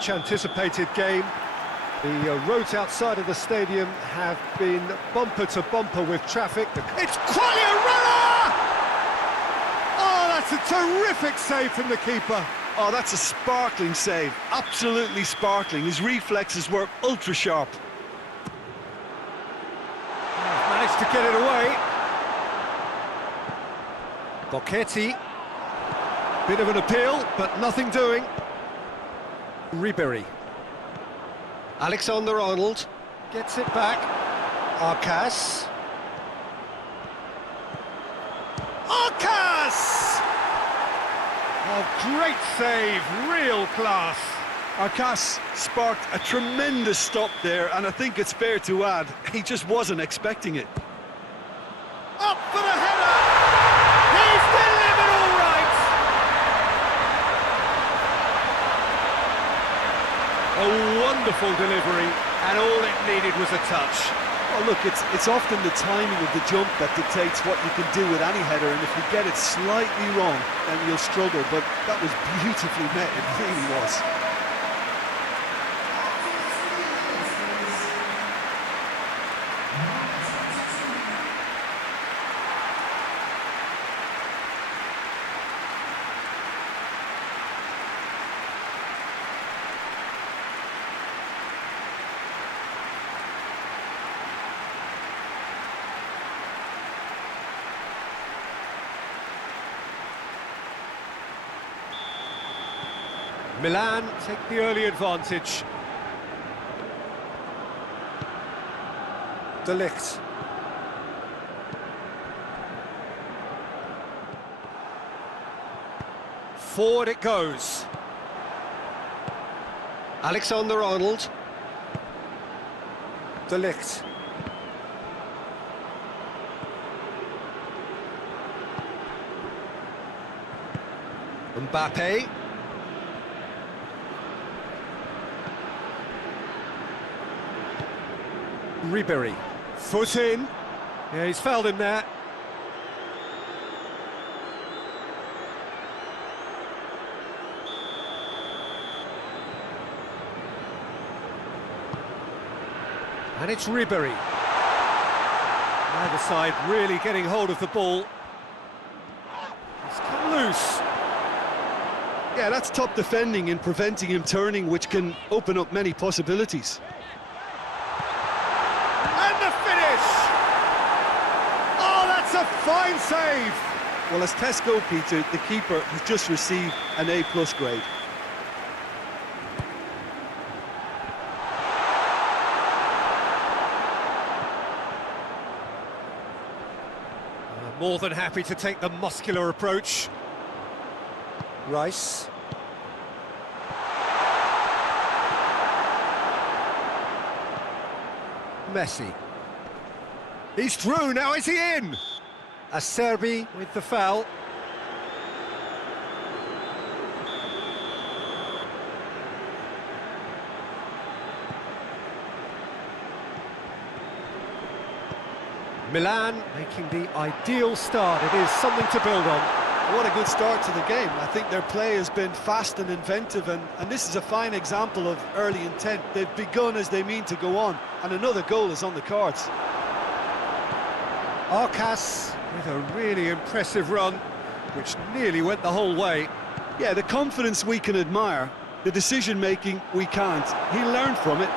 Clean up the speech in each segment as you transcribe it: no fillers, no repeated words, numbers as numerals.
Much anticipated game. The roads outside of the stadium have been bumper to bumper with traffic. It's Quagliarella! Oh, that's a terrific save from the keeper. Oh, that's a sparkling save. Absolutely sparkling. His reflexes were ultra sharp. Managed to get it away. Bocchetti. Bit of an appeal, but nothing doing. Ribery. Alexander-Arnold gets it back. Arcas. Arcas! Oh, great save, real class. Arcas sparked a tremendous stop there, and I think it's fair to add, he just wasn't expecting it. Up for the header! He's delivered all right! A wonderful delivery, and all it needed was a touch. Well, look, it's often the timing of the jump that dictates what you can do with any header, and if you get it slightly wrong, then you'll struggle, but that was beautifully met, it really was. Milan take the early advantage. De Ligt. Forward it goes. Alexander-Arnold. De Ligt. Mbappe. Ribery, foot in. Yeah, he's fouled him there. And it's Ribery. Either side really getting hold of the ball. It's come loose. Yeah, that's top defending and preventing him turning, which can open up many possibilities. A fine save! Well, as tests go, Peter, the keeper has just received an A+ grade. More than happy to take the muscular approach. Rice. Messi. He's through, now is he in? Acerbi with the foul. Milan making the ideal start. It is something to build on. What a good start to the game. I think their play has been fast and inventive, and this is a fine example of early intent. They've begun as they mean to go on, and another goal is on the cards. Arcas with a really impressive run, which nearly went the whole way. Yeah, the confidence we can admire, the decision-making we can't. He learned from it.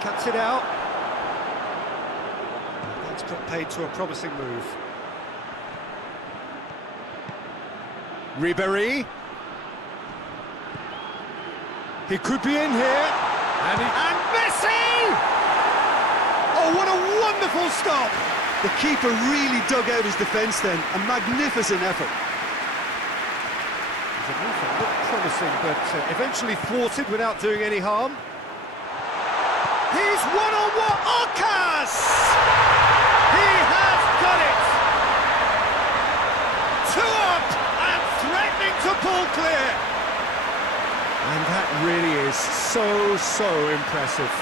Cuts it out. That's put paid to a promising move. Ribery. He could be in here. And Messi! Oh, what a wonderful stop! The keeper really dug out his defence then. A magnificent effort. The move looked promising, but eventually thwarted without doing any harm. He's one-on-one! Arcas! He has done it! 2 up and threatening to pull clear. And that really is so impressive.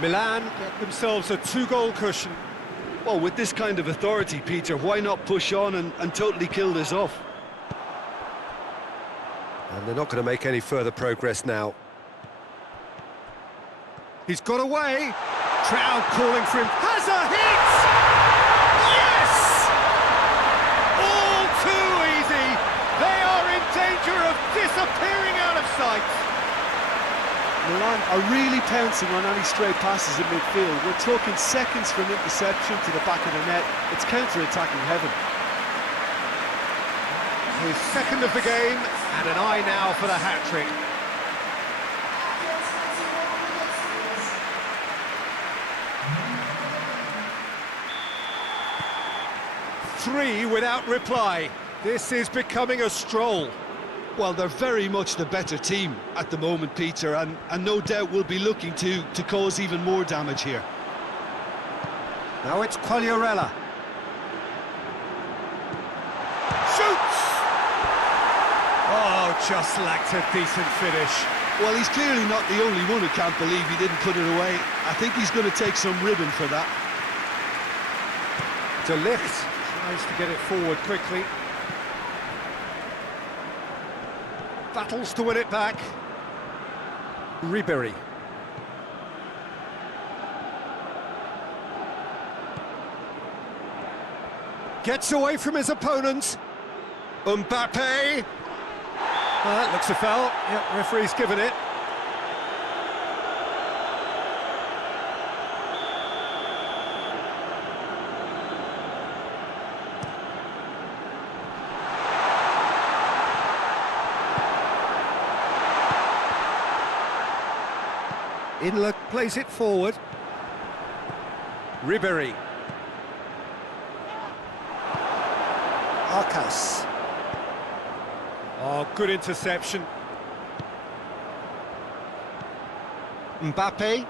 Milan get themselves a 2-goal cushion. Well, with this kind of authority, Peter, why not push on and totally kill this off? And they're not going to make any further progress now. He's got away. Crowd calling for him. Has a hit! Yes! All too easy. They are in danger of disappearing out of sight. Milan are really pouncing on any stray passes in midfield. We're talking seconds from interception to the back of the net. It's counter-attacking heaven. His second of the game, and an eye now for the hat-trick. Three without reply. This is becoming a stroll. Well, they're very much the better team at the moment, Peter, and no doubt will be looking to cause even more damage here. Now it's Quagliarella. Shoots! Oh, just lacked a decent finish. Well, he's clearly not the only one who can't believe he didn't put it away. I think he's going to take some ribbon for that. De Ligt tries to get it forward quickly. Battles to win it back. Ribery. Gets away from his opponent. Mbappe. That looks a foul. Yep, referee's given it. Inler plays it forward. Ribery. Arcas. Oh, good interception. Mbappe.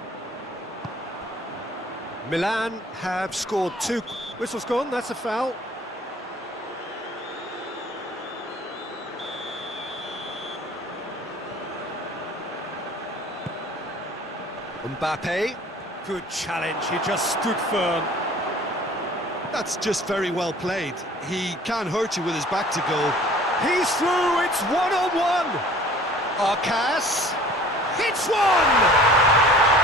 Milan have scored 2. Whistle's gone, that's a foul. Mbappe, good challenge, he just stood firm. That's just very well played. He can't hurt you with his back to goal. He's through, it's 1-on-1. Arcas hits one!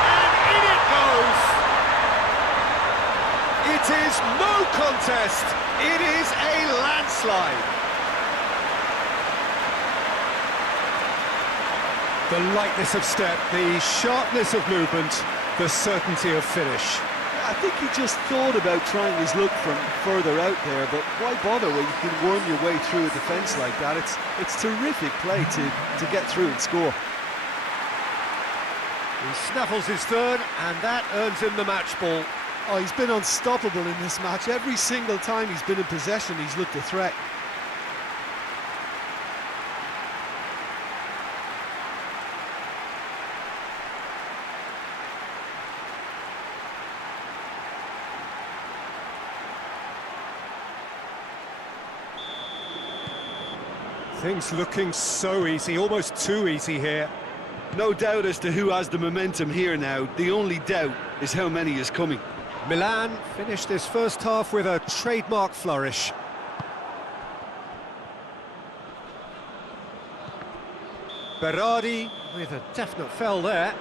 And in it goes! It is no contest, it is a landslide. The lightness of step, the sharpness of movement, the certainty of finish. I think he just thought about trying his luck from further out there, but why bother when you can worm your way through a defence like that? It's terrific play to get through and score. He snaffles his third, and that earns him the match ball. Oh, he's been unstoppable in this match. Every single time he's been in possession, he's looked a threat. Things looking so easy, almost too easy here. No doubt as to who has the momentum here now. The only doubt is how many is coming. Milan finished this first half with a trademark flourish. Berardi with a definite foul there.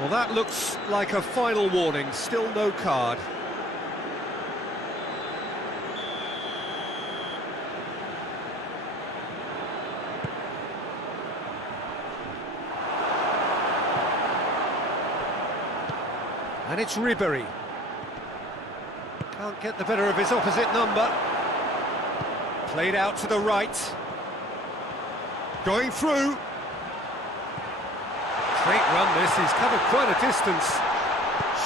Well, that looks like a final warning, still no card. And it's Ribery. Can't get the better of his opposite number. Played out to the right. Going through. Great run this, he's covered quite a distance.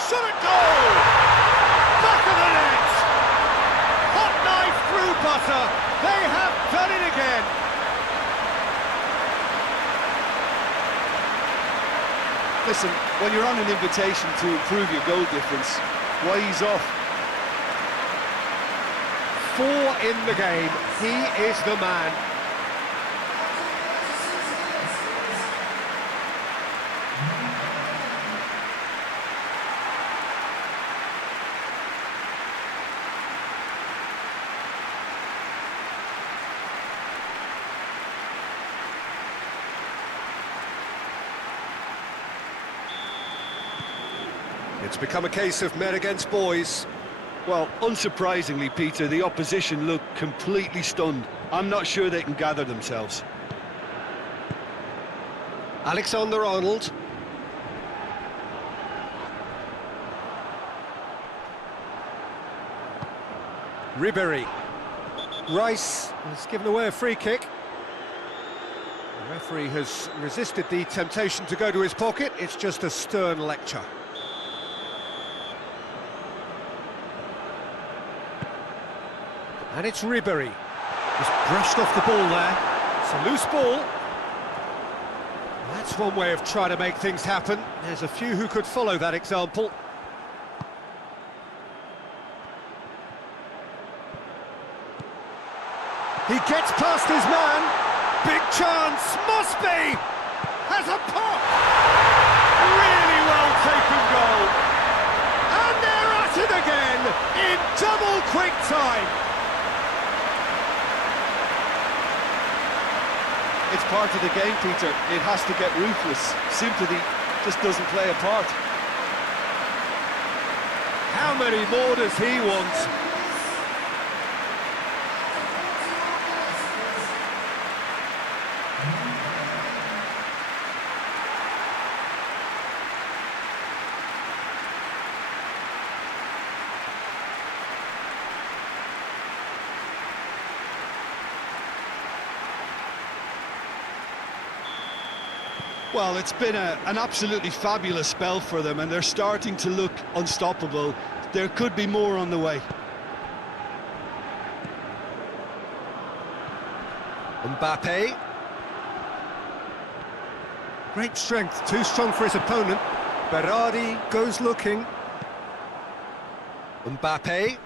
Shot at goal! Back of the net! Hot knife through butter. They have done it again. Listen, when you're on an invitation to improve your goal difference, why ease off? 4 in the game. He is the man. It's become a case of men against boys. Well, unsurprisingly, Peter, the opposition look completely stunned. I'm not sure they can gather themselves. Alexander-Arnold. Ribéry. Rice has given away a free kick. The referee has resisted the temptation to go to his pocket. It's just a stern lecture. And it's Ribéry. Just brushed off the ball there. It's a loose ball. That's one way of trying to make things happen. There's a few who could follow that example. He gets past his man. Big chance, must be! Has a pop! Really well taken goal. And they're at it again in double quick time. It's part of the game, Peter. It has to get ruthless. Sympathy just doesn't play a part. How many more does he want? Well, it's been an absolutely fabulous spell for them, and they're starting to look unstoppable. There could be more on the way. Mbappe. Great strength, too strong for his opponent. Berardi goes looking. Mbappe.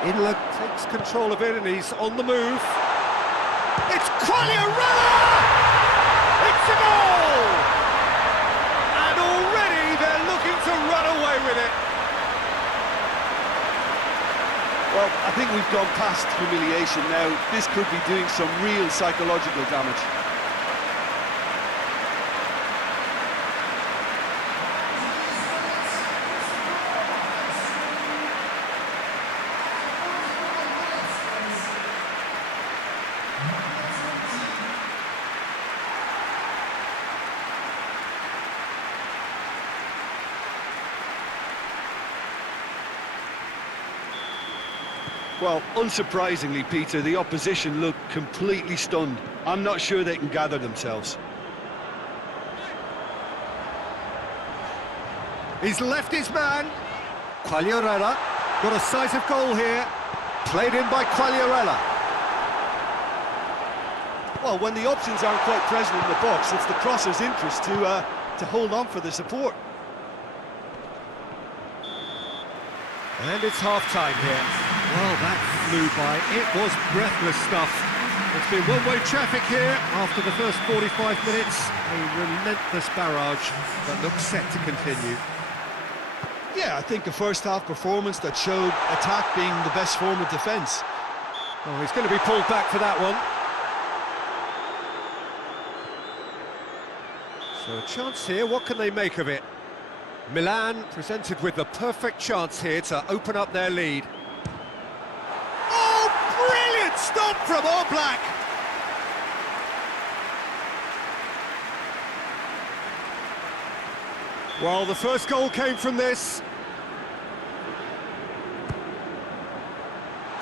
Inler takes control of it and he's on the move. It's Quagliarella! It's a goal! And already they're looking to run away with it. Well, I think we've gone past humiliation now. This could be doing some real psychological damage. Well, unsurprisingly, Peter, the opposition look completely stunned. I'm not sure they can gather themselves. He's left his man. Quagliarella got a decisive goal here. Played in by Quagliarella. Well, when the options aren't quite present in the box, it's the crosser's interest to hold on for the support. And it's half-time here. Well, that flew by. It was breathless stuff. It's been one-way traffic here after the first 45 minutes. A relentless barrage that looks set to continue. Yeah, I think a first-half performance that showed attack being the best form of defence. Oh, he's going to be pulled back for that one. So a chance here, what can they make of it? Milan presented with the perfect chance here to open up their lead. Oh, brilliant stop from Oblak! Well, the first goal came from this.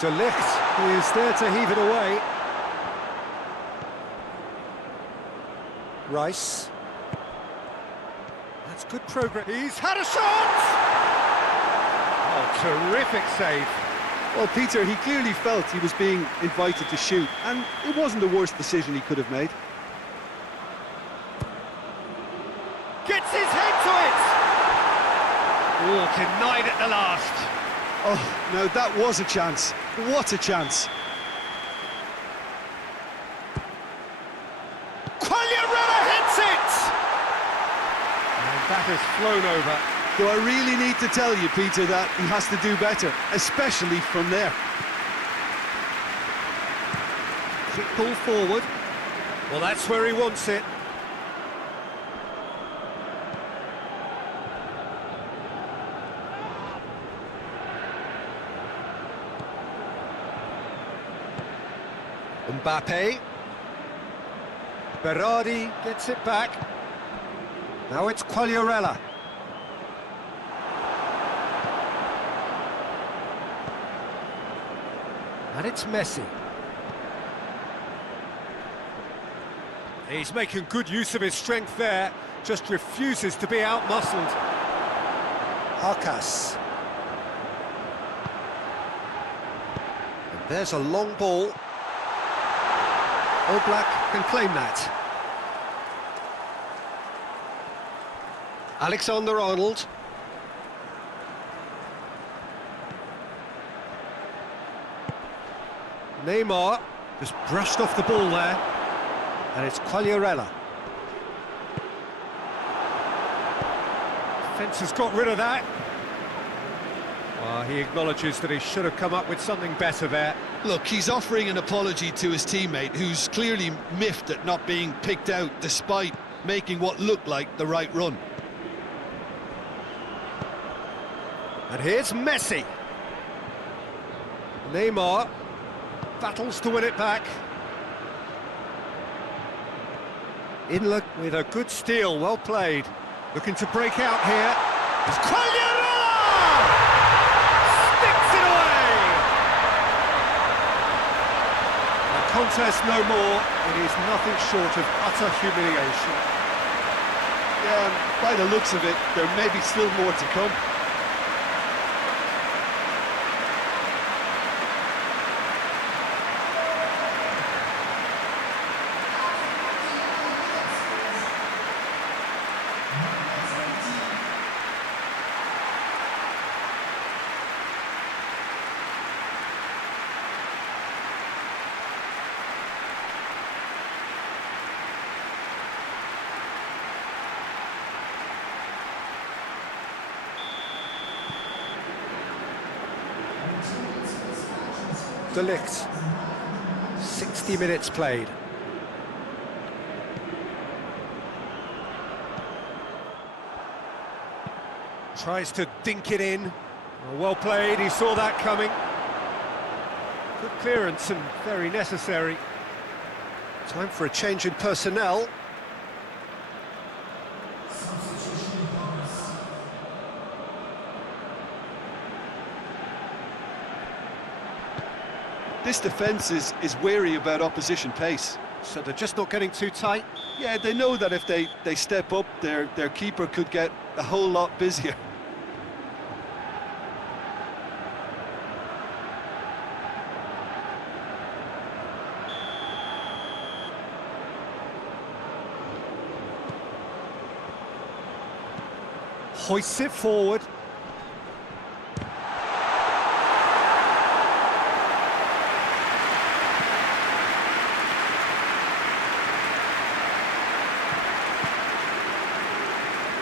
De Ligt is there to heave it away. Rice. That's good progress. He's had a shot! Oh, terrific save. Well, Peter, he clearly felt he was being invited to shoot, and it wasn't the worst decision he could have made. Gets his head to it! Oh, denied at the last. Oh, no, that was a chance. What a chance. Quagliarella hits it! And that has flown over. Do I really need to tell you, Peter, that he has to do better, especially from there? Quick ball forward. Well, that's where he wants it. Mbappe. Berardi gets it back. Now it's Quagliarella. And it's Messi. He's making good use of his strength there, just refuses to be out-muscled. Arcas. And there's a long ball. Oblak can claim that. Alexander-Arnold. Neymar just brushed off the ball there, and it's Quagliarella. Defence has got rid of that. Well, he acknowledges that he should have come up with something better there. Look, he's offering an apology to his teammate, who's clearly miffed at not being picked out despite making what looked like the right run. And here's Messi. Neymar battles to win it back. Inlook with a good steal, well played. Looking to break out here. It's Quagliarella! Sticks it away! The contest no more. It is nothing short of utter humiliation. Yeah, and by the looks of it, there may be still more to come. De Ligt. 60 minutes played. Tries to dink it in. Well played, he saw that coming. Good clearance and very necessary. Time for a change in personnel. This defence is wary about opposition pace. So they're just not getting too tight. Yeah, they know that if they step up, their keeper could get a whole lot busier. Hoists it forward.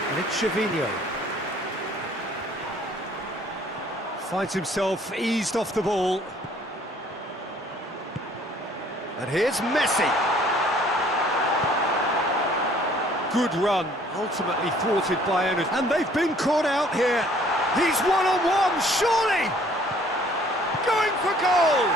And it's Gervinho. Finds himself eased off the ball. And here's Messi. Good run, ultimately thwarted by owners. And they've been caught out here. He's one-on-one, surely! Going for goal!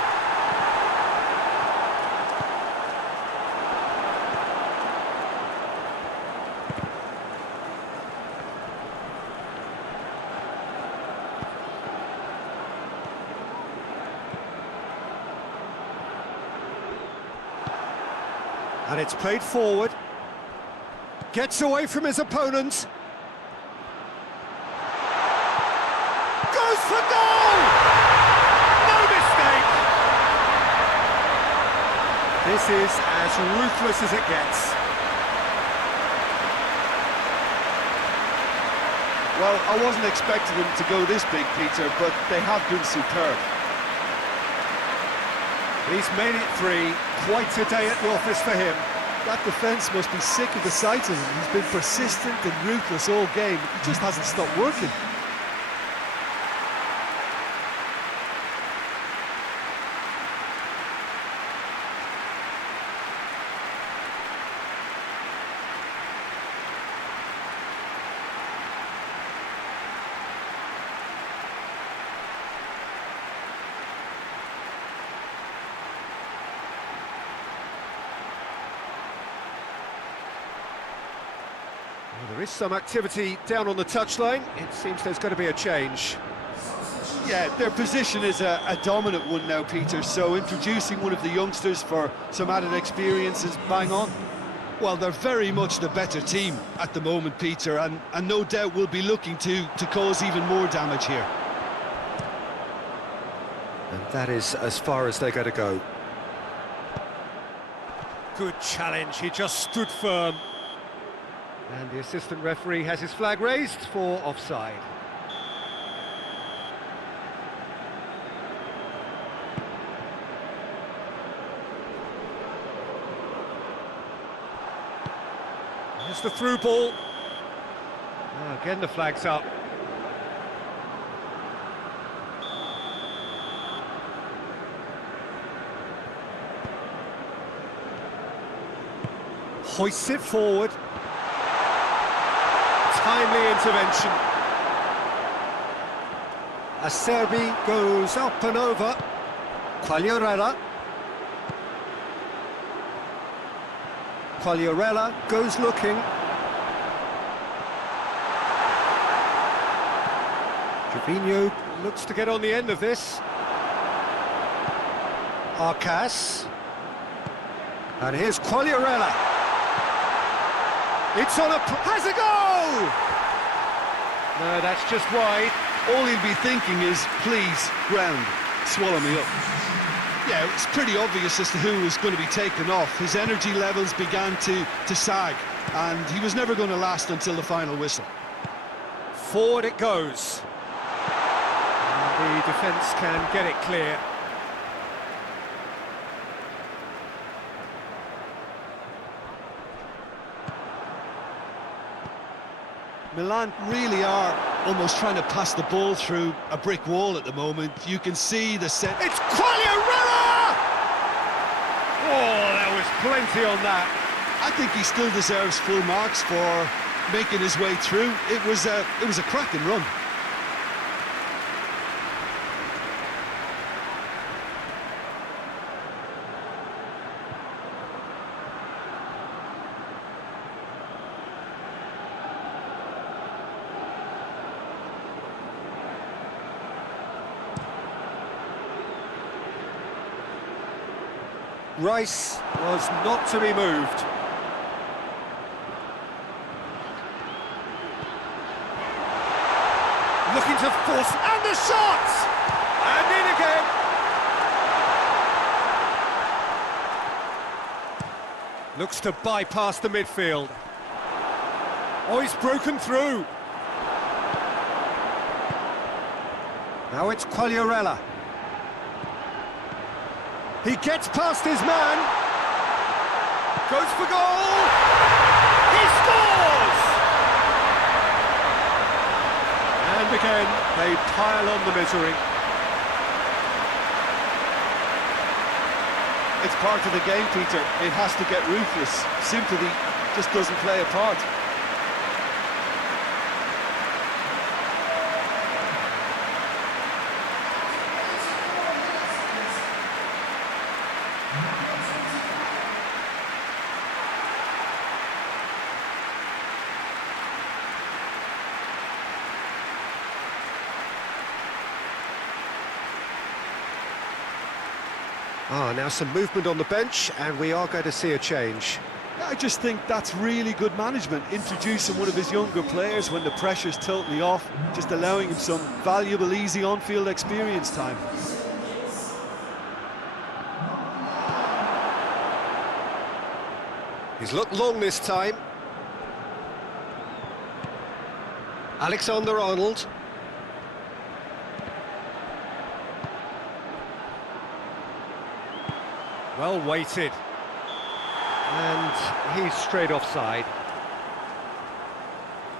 And it's played forward. Gets away from his opponent. Goes for goal! No mistake! This is as ruthless as it gets. Well, I wasn't expecting them to go this big, Peter, but they have been superb. He's made it 3. Quite a day at the office for him. That defence must be sick of the sight of him. He's been persistent and ruthless all game. He just hasn't stopped working. Well, there is some activity down on the touchline. It seems there's going to be a change. Yeah, their position is a dominant one now, Peter, so introducing one of the youngsters for some added experience is bang on. Well, they're very much the better team at the moment, Peter, and no doubt will be looking to cause even more damage here. And that is as far as they're going to go. Good challenge, he just stood firm. And the assistant referee has his flag raised for offside. Here's the through ball. Oh, again the flag's up. Hoists it forward. Timely intervention. Acerbi goes up and over. Quagliarella. Quagliarella goes looking. Trevino looks to get on the end of this. Arcas. And here's Quagliarella. It's on has a goal! No, that's just wide. All he'll be thinking is, please, ground, swallow me up. Yeah, it's pretty obvious as to who was going to be taken off. His energy levels began to sag, and he was never going to last until the final whistle. Forward it goes. And the defence can get it clear. Milan really are almost trying to pass the ball through a brick wall at the moment. You can see the set. It's Quagliarella! Oh, there was plenty on that. I think he still deserves full marks for making his way through. It was a cracking run. Rice was not to be moved. Looking to force, and the shot! And in again! Looks to bypass the midfield. Oh, he's broken through. Now it's Quagliarella. He gets past his man. Goes for goal. He scores! And again, they pile on the misery. It's part of the game, Peter. It has to get ruthless. Sympathy just doesn't play a part. Now some movement on the bench, and we are going to see a change. I just think that's really good management, introducing one of his younger players when the pressure's totally off, just allowing him some valuable, easy on-field experience time. He's looked long this time. Alexander-Arnold. Well weighted. And he's straight offside.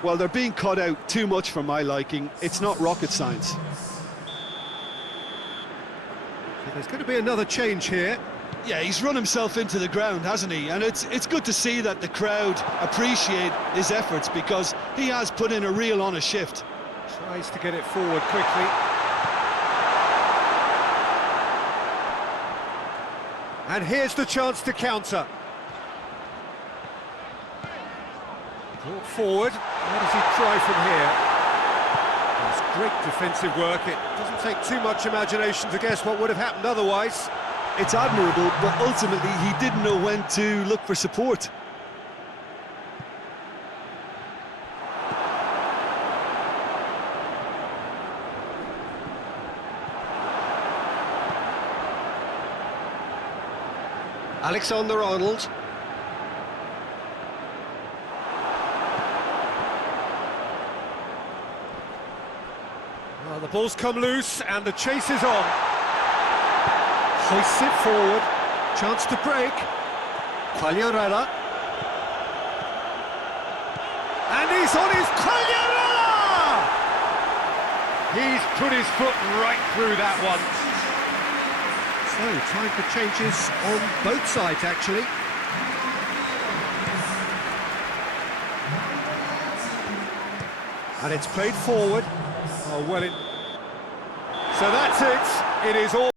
Well, they're being cut out too much for my liking. It's not rocket science. So there's going to be another change here. Yeah, he's run himself into the ground, hasn't he? And it's good to see that the crowd appreciate his efforts, because he has put in a real honest shift. Tries to get it forward quickly. And here's the chance to counter. Brought forward. Where does he try from here? It's great defensive work. It doesn't take too much imagination to guess what would have happened otherwise. It's admirable, but ultimately he didn't know when to look for support. Alexander-Arnold. Well, the ball's come loose and the chase is on. Hoists it forward. Chance to break. Quagliarella. And he's on his Quagliarella! He's put his foot right through that one. So, time for changes on both sides, actually. And it's played forward. Oh, well, so that's it. It is all...